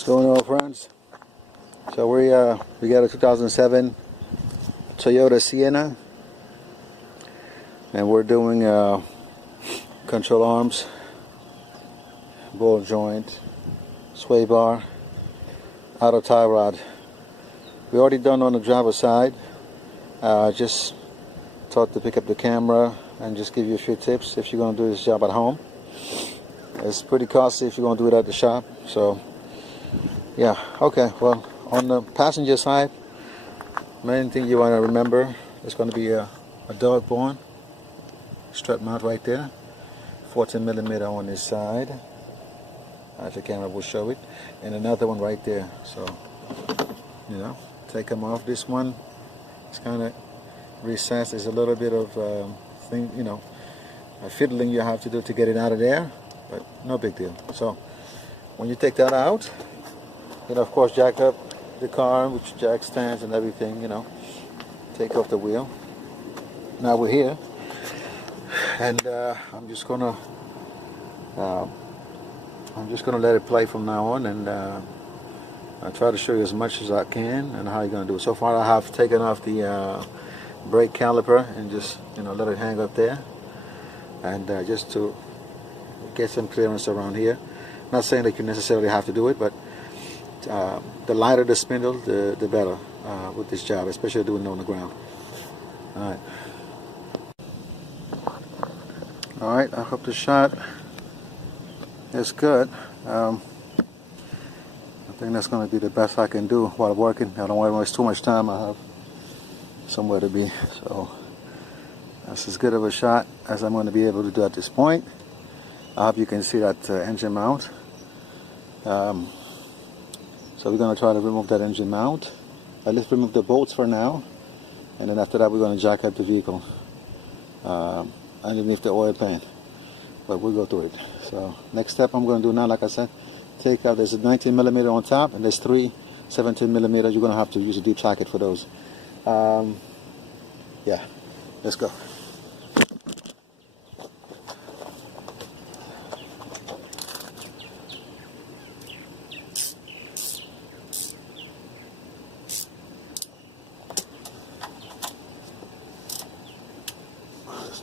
What's going on, friends? So we got a 2007 Toyota Sienna, and we're doing control arms, ball joint, sway bar, auto tie rod. We already done on the driver's side. Just thought to pick up the camera and just give you a few tips if you're going to do this job at home. It's pretty costly if you're going to do it at the shop. So yeah, okay, well, on the passenger side, main thing you want to remember is going to be a dog bone strut mount right there, 14mm on this side, as the camera will show it, and another one right there. So, you know, take them off. This one is kind of recessed. There's a little bit of thing, you know, fiddling you have to do to get it out of there, but no big deal. So when you take that out, you know, of course, jack up the car, which jack stands and everything, you know, take off the wheel. Now we're here, and I'm just gonna let it play from now on, and I'll try to show you as much as I can and how you're gonna do it. So far, I have taken off the brake caliper and just, you know, let it hang up there, and just to get some clearance around here. Not saying that you necessarily have to do it, but the lighter the spindle, the better with this job, especially doing it on the ground. Alright, I hope the shot is good. I think that's going to be the best I can do while working. I don't want to waste too much time. I have somewhere to be. So that's as good of a shot as I'm going to be able to do at this point. I hope you can see that engine mount. So we're going to try to remove that engine mount. Let's remove the bolts for now, and then after that we're going to jack up the vehicle underneath the oil pan. But we'll go through it. So next step I'm going to do now, like I said, take out, there's a 19mm on top, and there's 3 17mm. You're going to have to use a deep socket for those. Yeah, let's go.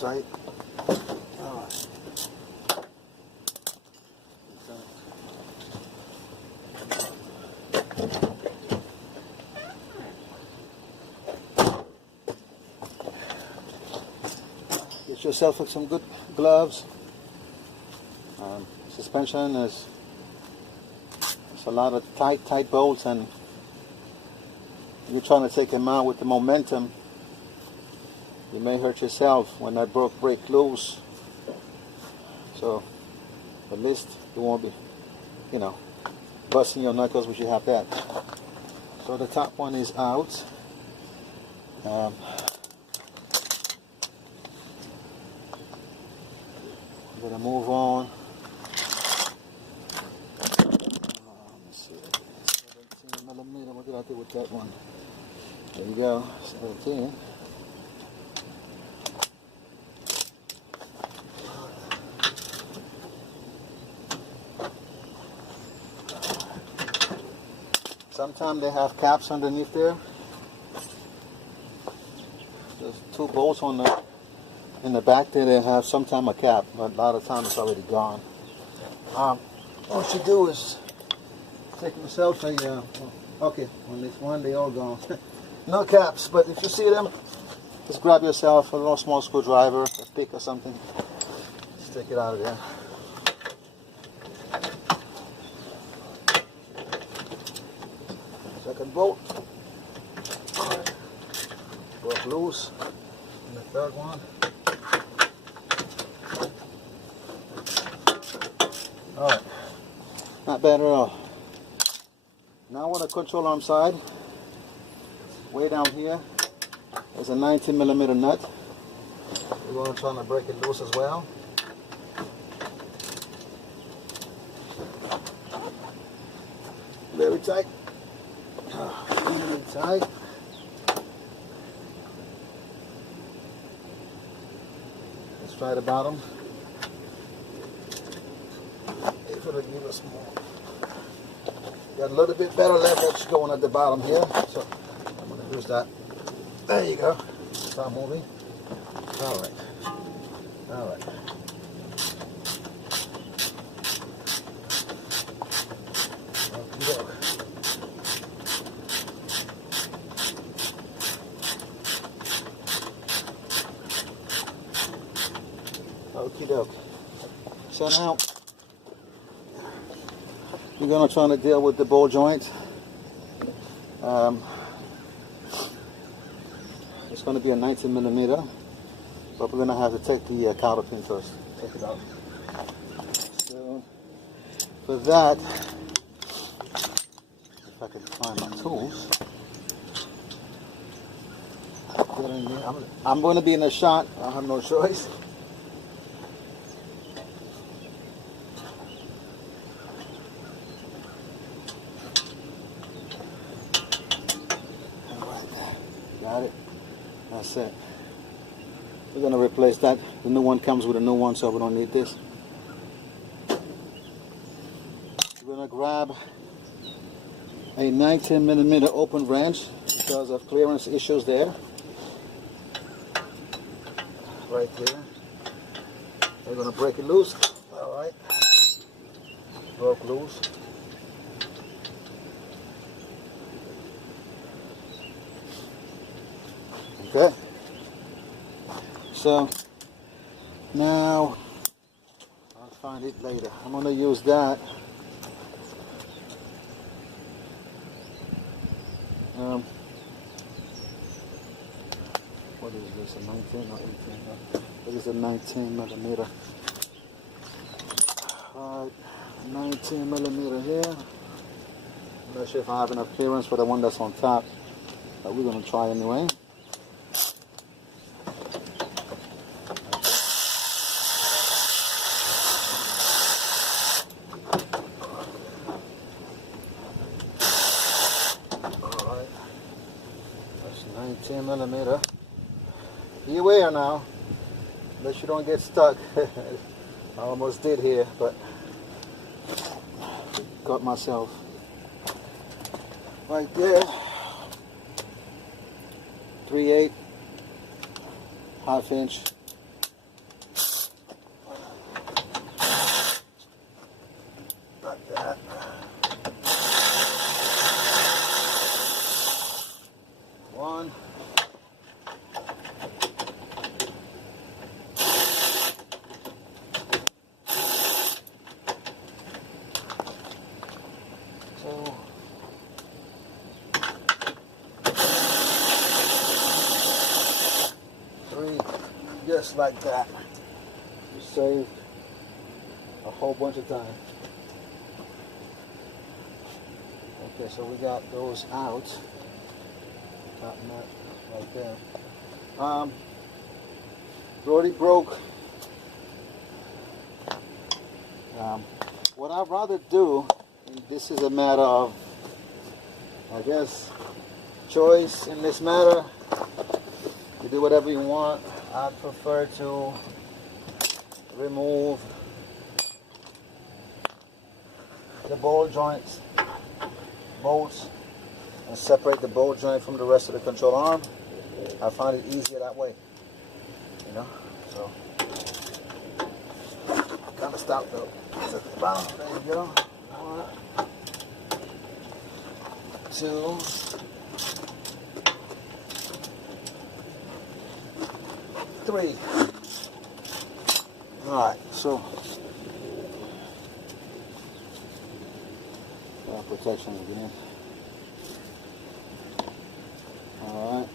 Tight. All right. Get yourself some good gloves. Suspension is a lot of tight bolts, and you're trying to take them out with the momentum. You may hurt yourself when that break loose. So at least you won't be, you know, busting your knuckles, but you have that. So the top one is out. I'm gonna move on. Let's see, 17mm. What did I do with that one? There you go, 17. Sometimes they have caps underneath there. There's 2 bolts in the back there. They have sometimes a cap, but a lot of times it's already gone. What you do is take yourself a okay. On this one, they all gone. No caps, but if you see them, just grab yourself a little small screwdriver, a pick or something. Just take it out of there. Second bolt, broke loose, and the third one. Alright, not bad at all. Now on the control arm side, way down here, there's a 19mm nut. We're going to try to break it loose as well. Very tight. Very tight. Let's try the bottom. If it'll give us more. Got a little bit better leverage going at the bottom here, so I'm going to use that. There you go. Start moving. All right. All right. Okie doke. So now we're going to try to deal with the ball joint. It's going to be a 19 millimeter, but we're going to have to take the counter pin first. Take it out. So for that, if I can find my tools, get in there. I'm going to be in a shot. I have no choice. Got it. That's it. We're going to replace that. The new one comes with a new one, so we don't need this. We're going to grab a 19 millimeter open wrench because of clearance issues there. Right there. We're going to break it loose. All right. Broke loose. Okay, so now I'll find it later. I'm going to use that. What is this? A 19 or 18? It is a 19 millimeter. Alright, 19 millimeter here. I'm not sure if I have enough clearance for the one that's on top, but we're going to try anyway. Alright, that's 19 millimeter. Beware now, unless you don't get stuck. I almost did here, but got myself right there. 3/8, ½ inch. Like that. One. Just like that. You saved a whole bunch of time. Okay, so we got those out. Top nut right there. Already broke. What I'd rather do, and this is a matter of, I guess, choice in this matter. You do whatever you want. I prefer to remove the ball joints, bolts, and separate the ball joint from the rest of the control arm. I find it easier that way, you know. So, kind of stop though. It's at the bottom. There you go. 1, 2. 3. Alright, so protection again. Alright.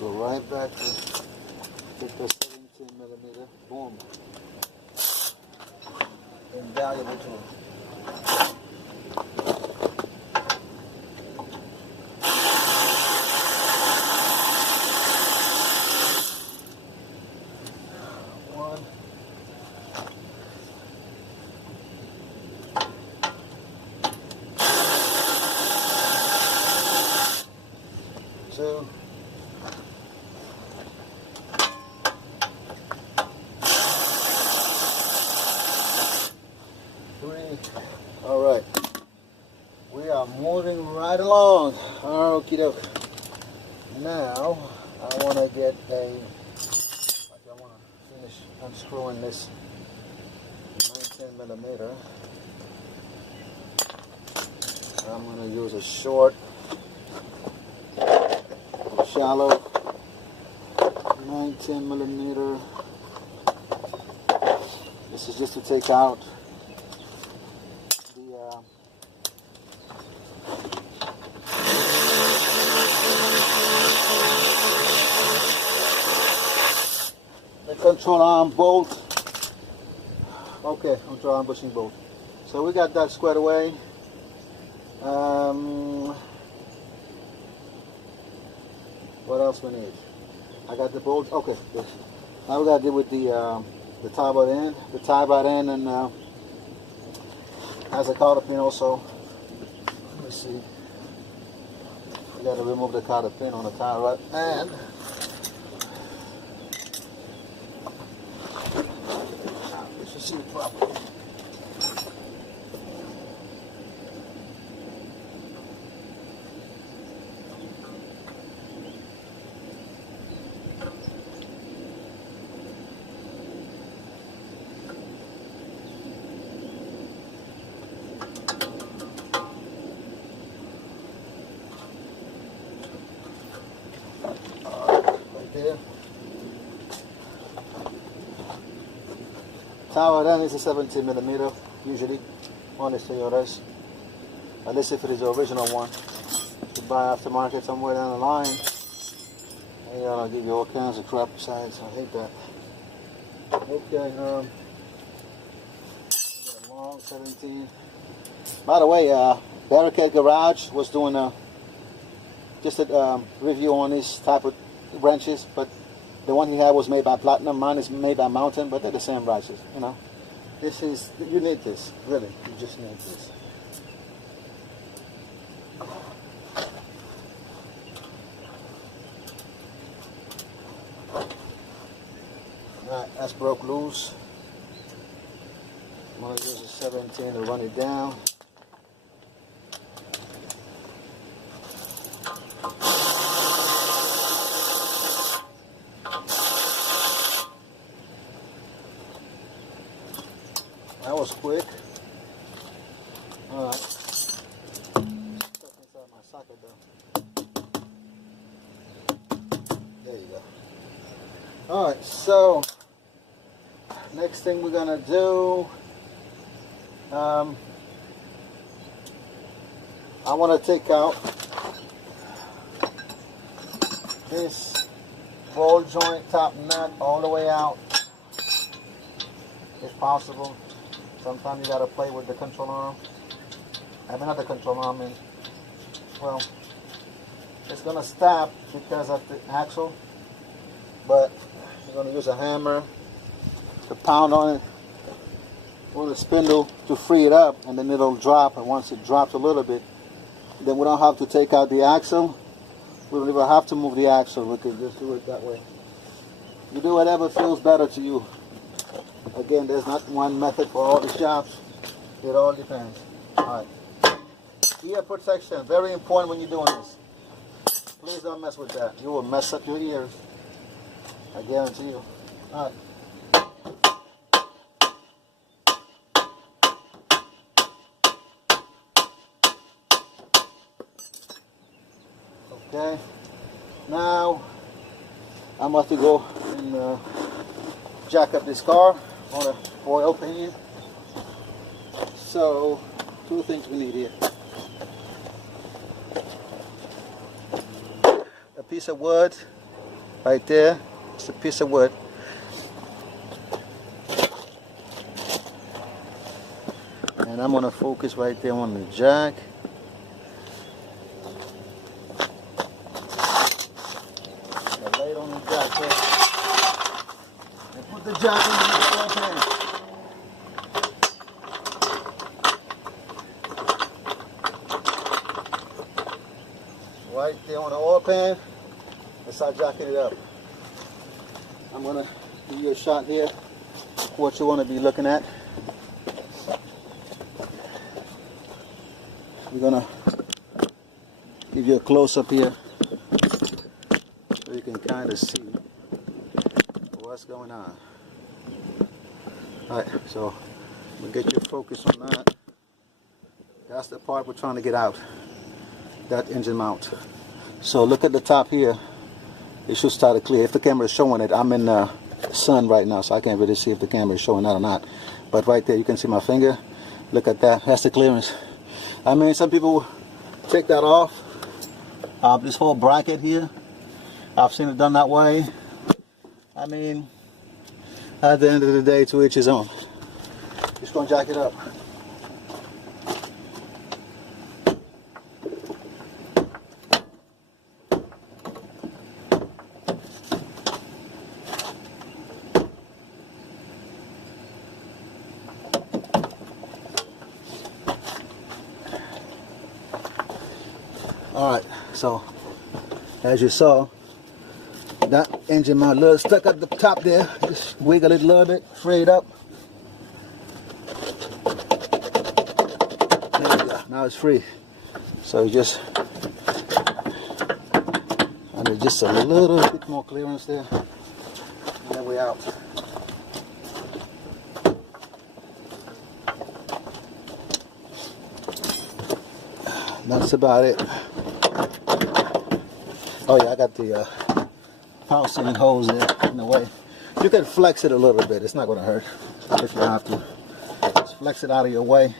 Go right back to get the 17 millimeter. Boom. Invaluable tool. Alright. We are moving right along. Okie doke. Now, I want to get I want to finish unscrewing this 19mm. I'm going to use a short, shallow 19mm. This is just to take out the control arm bolt. Okay, control arm bushing bolt. So we got that squared away. What else we need? I got the bolt. Okay, good. Now we got to deal with the tie bar end. The tie bar end and has a cotter pin also. Let me see. We got to remove the cotter pin on the tie rod and you should see it properly. There. Tower then is a 17mm, usually on this Toyotas, at least if it is the original one. You buy aftermarket somewhere down the line, and I'll give you all kinds of crap besides. I hate that. Okay, long 17. By the way, Barricade Garage was doing just a review on this type of branches, but the one he had was made by Platinum. Mine is made by Mountain, but they're the same branches, you know. This is, you need this, really. You just need this. Alright, that's broke loose. I'm going to use a 17 to run it down. That was quick. Alright. Stuck inside my socket though. There you go. Alright, so next thing we're gonna do, I want to take out this ball joint top nut all the way out if possible. Sometimes you gotta play with the control arm. I mean, not the control arm, I mean, well, it's gonna stop because of the axle, but you're gonna use a hammer to pound on it or the spindle to free it up, and then it'll drop. And once it drops a little bit, then we don't have to take out the axle. We don't even have to move the axle. We can just do it that way. You do whatever feels better to you. Again, there's not one method for all the shops. It all depends. Alright. Ear protection, very important when you're doing this. Please don't mess with that. You will mess up your ears. I guarantee you. Alright. Okay. Now, I'm about to go and jack up this car on a oil pan. So, two things we need here. A piece of wood, right there. It's a piece of wood. And I'm going to focus right there on the jack. Lay it on the jack there. And put the jack in the oil pan. Right there on the oil pan, and start jacking it up. I'm going to give you a shot here what you want to be looking at. we're gonna give you a close-up here so you can kind of see what's going on. Alright, so we'll get your focus on that. That's the part we're trying to get out, that engine mount. So look at the top here. It should start to clear. If the camera is showing it, I'm in the sun right now, so I can't really see if the camera is showing that or not. But right there, you can see my finger. Look at that. That's the clearance. I mean, some people take that off. This whole bracket here, I've seen it done that way. I mean, at the end of the day, to each his own. Just gonna jack it up. Alright, so as you saw, that engine mount a little stuck at the top there. Just wiggle it a little bit, free it up. There we go. Now it's free. So you just, and there's just a little bit more clearance there. And then we're out. That's about it. Oh yeah, I got the power steering hose there in the way. You can flex it a little bit. It's not going to hurt if you have to. Just flex it out of your way.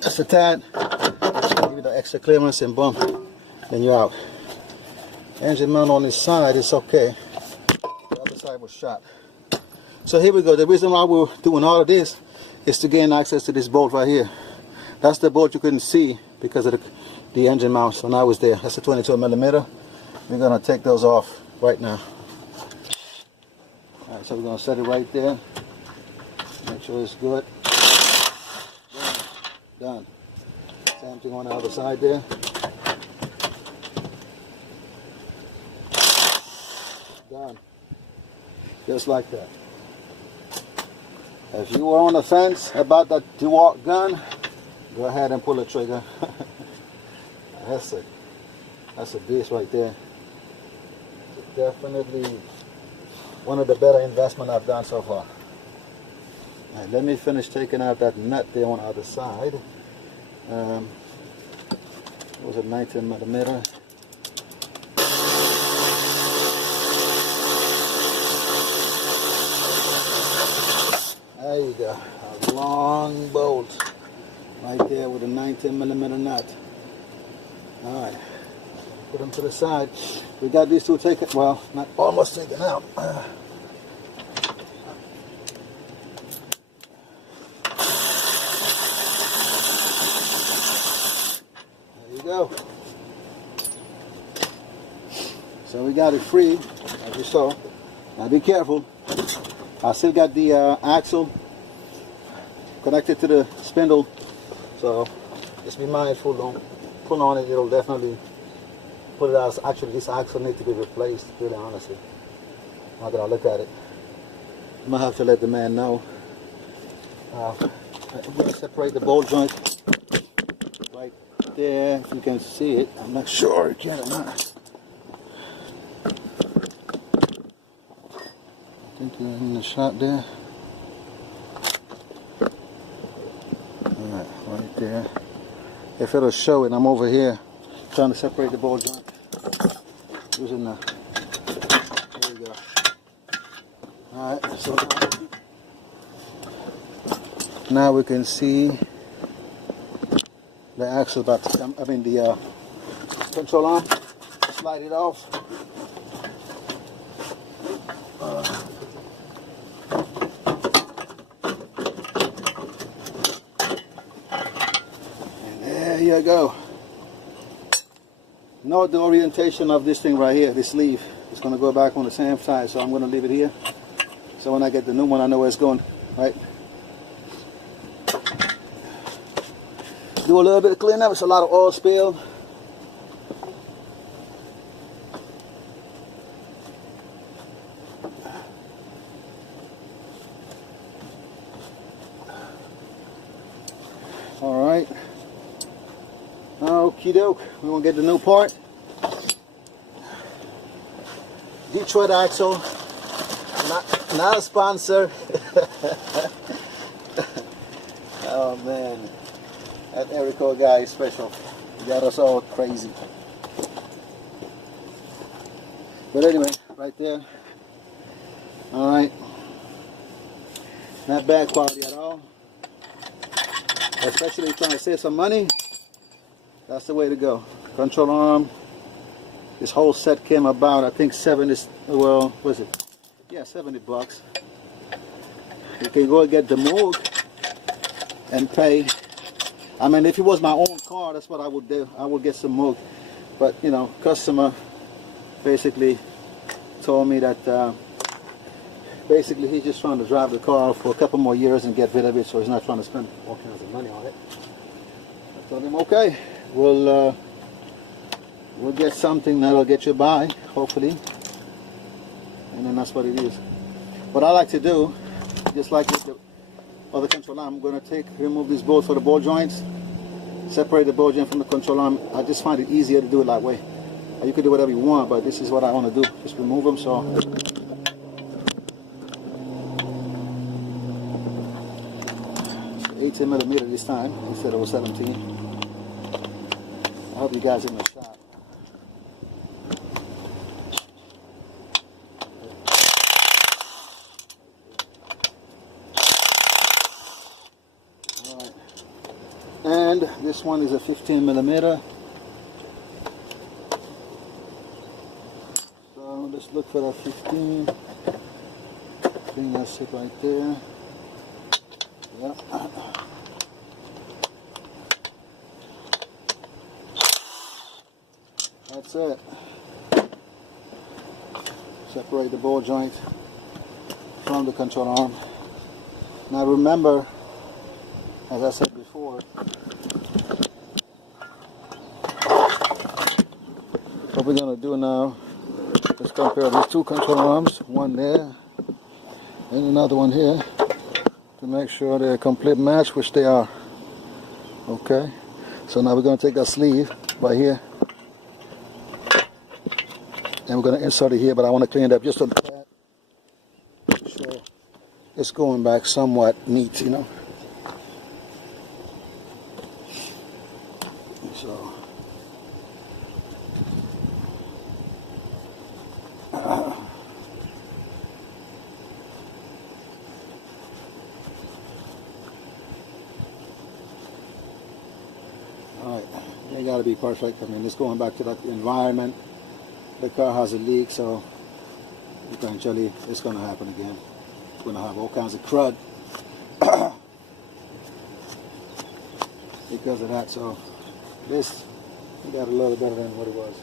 Just a tad. Give you the extra clearance and boom. Then you're out. Engine mount on this side is okay. The other side was shot. So here we go. The reason why we're doing all of this is to gain access to this bolt right here. That's the bolt you couldn't see because of the engine mount. So now it's there. That's a 22mm. We're going to take those off right now. Alright, so we're going to set it right there. Make sure it's good. Done. Same thing on the other side there. Done. Just like that. If you were on the fence about that DeWalt gun, go ahead and pull the trigger. That's a beast right there. It's definitely one of the better investments I've done so far. Right, let me finish taking out that nut there on the other side. It was a 19mm. There you go. A long bolt right there with a 19mm nut. Alright, put them to the side. We got these two taken, well, not almost taken out. There you go. So we got it free, as you saw. Now be careful. I still got the axle connected to the spindle, so just be mindful. Don't pull on it, it'll definitely put it out. Actually, this axle needs to be replaced, really honestly. Now that I look at it, I'm gonna have to let the man know. I'm gonna separate the bolt joint right there, if you can see it. I'm not sure you can or not. I think you're in the shot there. Alright, right there. If it'll show it, I'm over here trying to separate the bolt joint. Using the, there we go. Alright, so now we can see the axle about to come, the control arm. Slide it off. There you go. Note the orientation of this thing right here, this sleeve. It's going to go back on the same side, so I'm going to leave it here. So when I get the new one, I know where it's going, right? Do a little bit of cleanup. It's a lot of oil spill. All right. Okie doke, we won't get the new part. Detroit Axle, not a sponsor. Oh man, that Erico guy is special. He got us all crazy. But anyway, right there. Alright. Not bad quality at all. Especially trying to save some money. That's the way to go. Control arm. This whole set came about, I think 70, well, was it? Yeah, 70 bucks. You can go and get the Moog and pay. I mean, if it was my own car, that's what I would do. I would get some Moog. But, you know, customer basically told me that basically he's just trying to drive the car for a couple more years and get rid of it, so he's not trying to spend all kinds of money on it. I told him, okay, we'll get something that'll get you by, hopefully. And then that's what it is. What I like to do, just like with the other control arm, I'm going to remove these bolts for the ball joints, separate the ball joint from the control arm. I just find it easier to do it that way. You can do whatever you want, but this is what I want to do. Just remove them. So 18mm this time instead of 17. I hope you guys in the shot. Alright. And this one is a 15mm. So let's look for that 15. I think that's it right there. Yeah. That's it. Separate the ball joint from the control arm. Now remember, as I said before, what we're going to do now is compare these two control arms, one there and another one here, to make sure they're a complete match, which they are. Okay, so now we're going to take that sleeve right here and we're going to insert it here, but I want to clean it up just a bit, make sure it's going back somewhat neat, you know. So alright, they got to be perfect. I mean, it's going back to that environment. The car has a leak, so eventually it's going to happen again. It's going to have all kinds of crud because of that. So this got a little better than what it was.